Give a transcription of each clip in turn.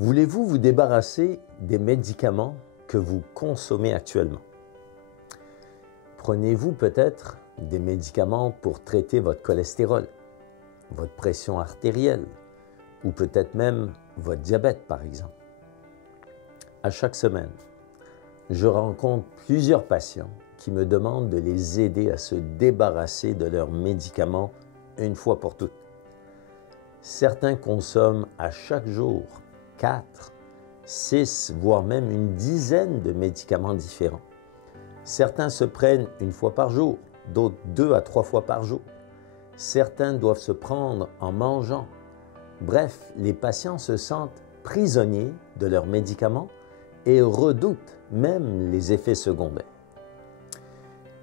Voulez-vous vous débarrasser des médicaments que vous consommez actuellement? Prenez-vous peut-être des médicaments pour traiter votre cholestérol, votre pression artérielle ou peut-être même votre diabète par exemple. À chaque semaine, je rencontre plusieurs patients qui me demandent de les aider à se débarrasser de leurs médicaments une fois pour toutes. Certains consomment à chaque jour 4, 6, voire même une dizaine de médicaments différents. Certains se prennent une fois par jour, d'autres 2 à 3 fois par jour. Certains doivent se prendre en mangeant. Bref, les patients se sentent prisonniers de leurs médicaments et redoutent même les effets secondaires.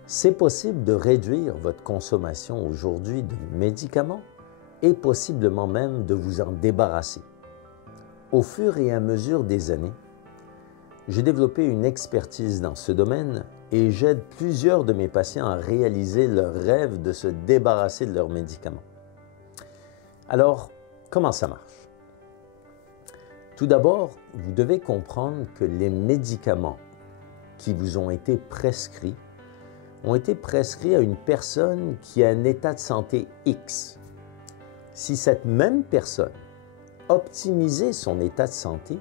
C'est possible de réduire votre consommation aujourd'hui de médicaments et possiblement même de vous en débarrasser. Au fur et à mesure des années, j'ai développé une expertise dans ce domaine et j'aide plusieurs de mes patients à réaliser leur rêve de se débarrasser de leurs médicaments. Alors, comment ça marche? Tout d'abord, vous devez comprendre que les médicaments qui vous ont été prescrits à une personne qui a un état de santé X. Si cette même personne optimisait son état de santé,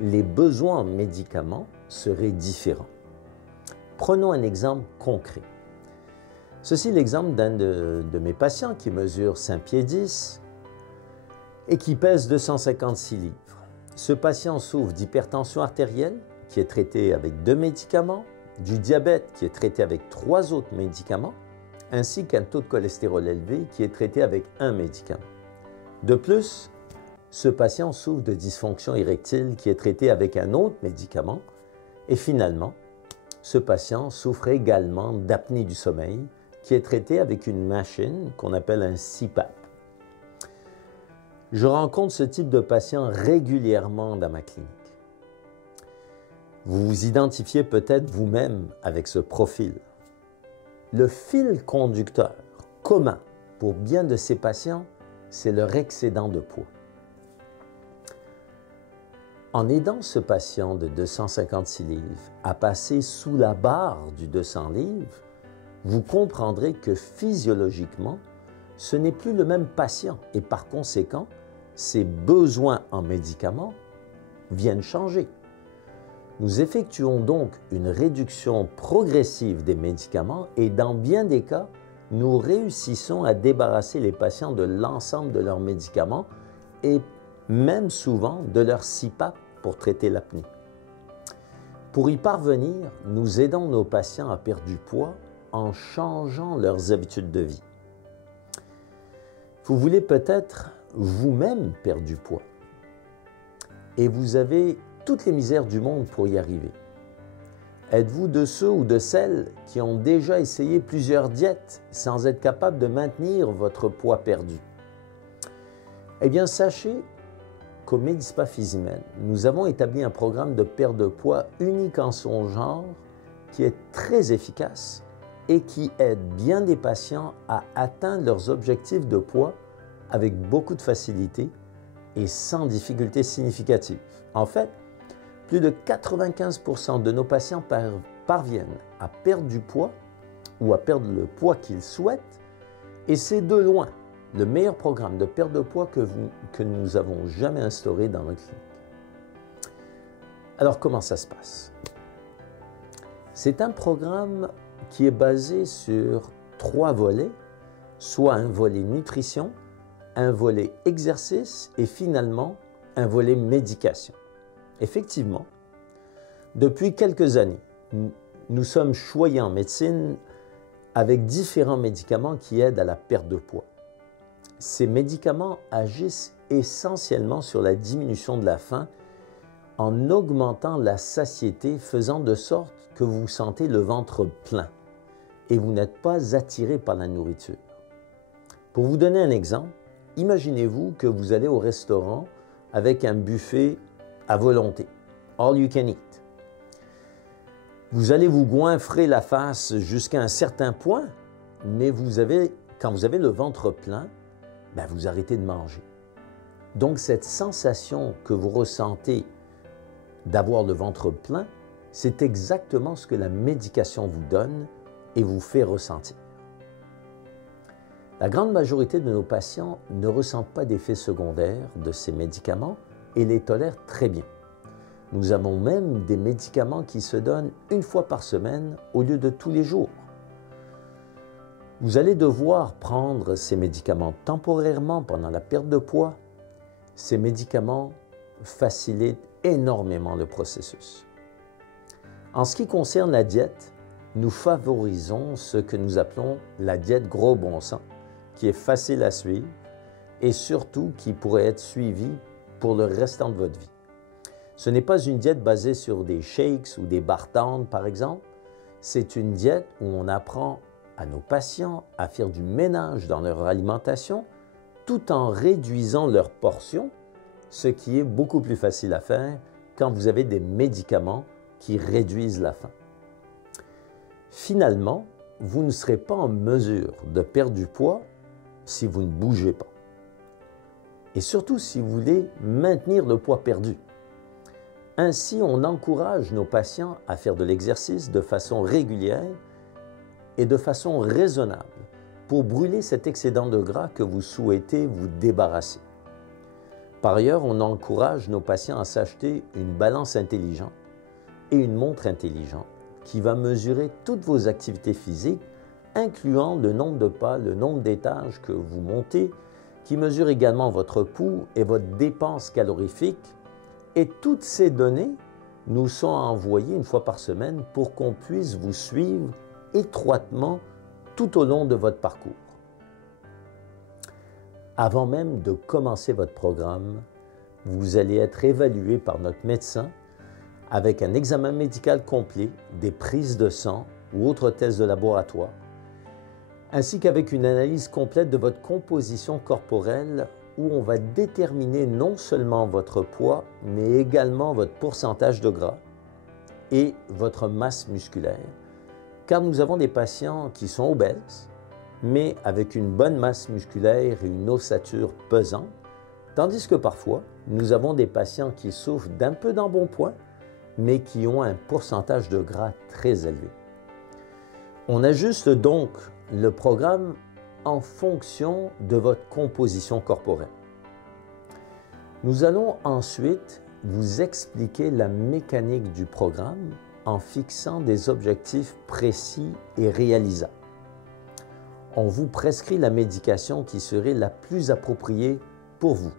les besoins en médicaments seraient différents. Prenons un exemple concret. Ceci est l'exemple d'un de mes patients qui mesure 5 pieds 10 et qui pèse 256 livres. Ce patient souffre d'hypertension artérielle qui est traitée avec 2 médicaments, du diabète qui est traité avec 3 autres médicaments, ainsi qu'un taux de cholestérol élevé qui est traité avec 1 médicament. De plus, ce patient souffre de dysfonction érectile qui est traité avec un autre médicament et finalement, ce patient souffre également d'apnée du sommeil qui est traité avec une machine qu'on appelle un CPAP. Je rencontre ce type de patient régulièrement dans ma clinique. Vous vous identifiez peut-être vous-même avec ce profil. Le fil conducteur commun pour bien de ces patients, c'est leur excédent de poids. En aidant ce patient de 256 livres à passer sous la barre du 200 livres, vous comprendrez que physiologiquement, ce n'est plus le même patient et par conséquent, ses besoins en médicaments viennent changer. Nous effectuons donc une réduction progressive des médicaments et dans bien des cas, nous réussissons à débarrasser les patients de l'ensemble de leurs médicaments et même souvent de leur CPAP pour traiter l'apnée. Pour y parvenir, nous aidons nos patients à perdre du poids en changeant leurs habitudes de vie. Vous voulez peut-être vous-même perdre du poids et vous avez toutes les misères du monde pour y arriver. Êtes-vous de ceux ou de celles qui ont déjà essayé plusieurs diètes sans être capable de maintenir votre poids perdu? Eh bien, sachez qu'au Medispa Physimène, nous avons établi un programme de perte de poids unique en son genre qui est très efficace et qui aide bien des patients à atteindre leurs objectifs de poids avec beaucoup de facilité et sans difficulté significative. En fait, plus de 95% de nos patients parviennent à perdre du poids ou à perdre le poids qu'ils souhaitent et c'est de loin le meilleur programme de perte de poids que nous avons jamais instauré dans notre clinique. Alors, comment ça se passe? C'est un programme qui est basé sur 3 volets, soit un volet nutrition, un volet exercice et finalement un volet médication. Effectivement, depuis quelques années, nous sommes choyés en médecine avec différents médicaments qui aident à la perte de poids. Ces médicaments agissent essentiellement sur la diminution de la faim en augmentant la satiété, faisant de sorte que vous vous sentez le ventre plein et vous n'êtes pas attiré par la nourriture. Pour vous donner un exemple, imaginez-vous que vous allez au restaurant avec un buffet à volonté, all you can eat. Vous allez vous goinfrer la face jusqu'à un certain point, mais quand vous avez le ventre plein, vous arrêtez de manger. Donc cette sensation que vous ressentez d'avoir le ventre plein, c'est exactement ce que la médication vous donne et vous fait ressentir. La grande majorité de nos patients ne ressentent pas d'effets secondaires de ces médicaments et les tolèrent très bien. Nous avons même des médicaments qui se donnent une fois par semaine au lieu de tous les jours. Vous allez devoir prendre ces médicaments temporairement pendant la perte de poids. Ces médicaments facilitent énormément le processus. En ce qui concerne la diète, nous favorisons ce que nous appelons la diète gros bon sens, qui est facile à suivre et surtout qui pourrait être suivie pour le restant de votre vie. Ce n'est pas une diète basée sur des shakes ou des barres tendres, par exemple. C'est une diète où on apprend à nos patients à faire du ménage dans leur alimentation tout en réduisant leurs portions, ce qui est beaucoup plus facile à faire quand vous avez des médicaments qui réduisent la faim. Finalement, vous ne serez pas en mesure de perdre du poids si vous ne bougez pas. Et surtout si vous voulez maintenir le poids perdu. Ainsi, on encourage nos patients à faire de l'exercice de façon régulière et de façon raisonnable pour brûler cet excédent de gras que vous souhaitez vous débarrasser. Par ailleurs, on encourage nos patients à s'acheter une balance intelligente et une montre intelligente qui va mesurer toutes vos activités physiques, incluant le nombre de pas, le nombre d'étages que vous montez, qui mesure également votre pouls et votre dépense calorifique. Et toutes ces données nous sont envoyées une fois par semaine pour qu'on puisse vous suivre étroitement tout au long de votre parcours. Avant même de commencer votre programme, vous allez être évalué par notre médecin avec un examen médical complet, des prises de sang ou autres tests de laboratoire, ainsi qu'avec une analyse complète de votre composition corporelle où on va déterminer non seulement votre poids, mais également votre pourcentage de gras et votre masse musculaire, car nous avons des patients qui sont obèses, mais avec une bonne masse musculaire et une ossature pesante, tandis que parfois, nous avons des patients qui souffrent d'un peu d'embonpoint, mais qui ont un pourcentage de gras très élevé. On ajuste donc le programme en fonction de votre composition corporelle. Nous allons ensuite vous expliquer la mécanique du programme en fixant des objectifs précis et réalisables. On vous prescrit la médication qui serait la plus appropriée pour vous.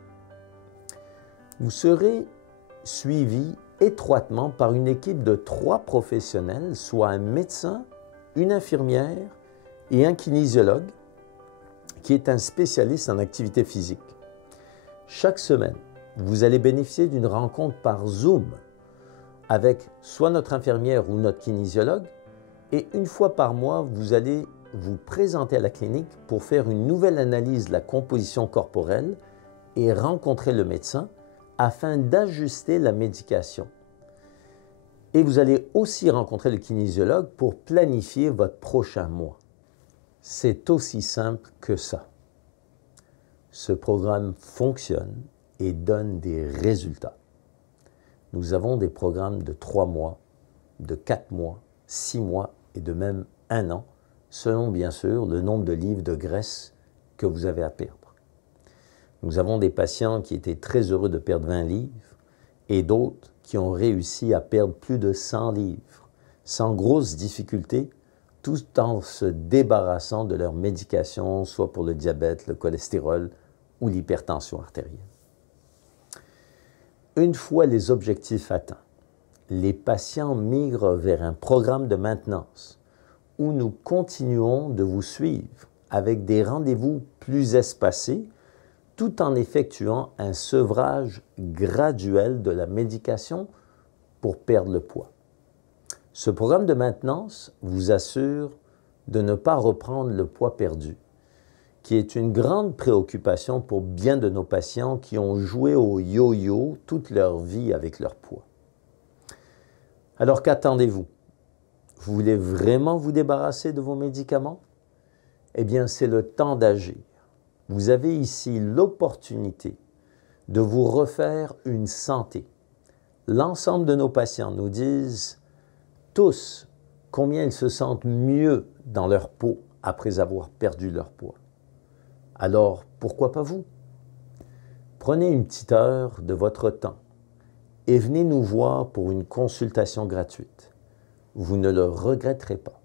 Vous serez suivi étroitement par une équipe de 3 professionnels, soit un médecin, une infirmière et un kinésiologue, qui est un spécialiste en activité physique. Chaque semaine, vous allez bénéficier d'une rencontre par Zoom avec soit notre infirmière ou notre kinésiologue, et une fois par mois, vous allez vous présenter à la clinique pour faire une nouvelle analyse de la composition corporelle et rencontrer le médecin afin d'ajuster la médication. Et vous allez aussi rencontrer le kinésiologue pour planifier votre prochain mois. C'est aussi simple que ça. Ce programme fonctionne et donne des résultats. Nous avons des programmes de 3 mois, de 4 mois, 6 mois et de même 1 an, selon bien sûr le nombre de livres de graisse que vous avez à perdre. Nous avons des patients qui étaient très heureux de perdre 20 livres et d'autres qui ont réussi à perdre plus de 100 livres, sans grosse difficulté, tout en se débarrassant de leur médication, soit pour le diabète, le cholestérol ou l'hypertension artérielle. Une fois les objectifs atteints, les patients migrent vers un programme de maintenance où nous continuons de vous suivre avec des rendez-vous plus espacés tout en effectuant un sevrage graduel de la médication pour perdre le poids. Ce programme de maintenance vous assure de ne pas reprendre le poids perdu, qui est une grande préoccupation pour bien de nos patients qui ont joué au yo-yo toute leur vie avec leur poids. Alors qu'attendez-vous? Vous voulez vraiment vous débarrasser de vos médicaments? Eh bien, c'est le temps d'agir. Vous avez ici l'opportunité de vous refaire une santé. L'ensemble de nos patients nous disent tous combien ils se sentent mieux dans leur peau après avoir perdu leur poids. Alors, pourquoi pas vous? Prenez une petite heure de votre temps et venez nous voir pour une consultation gratuite. Vous ne le regretterez pas.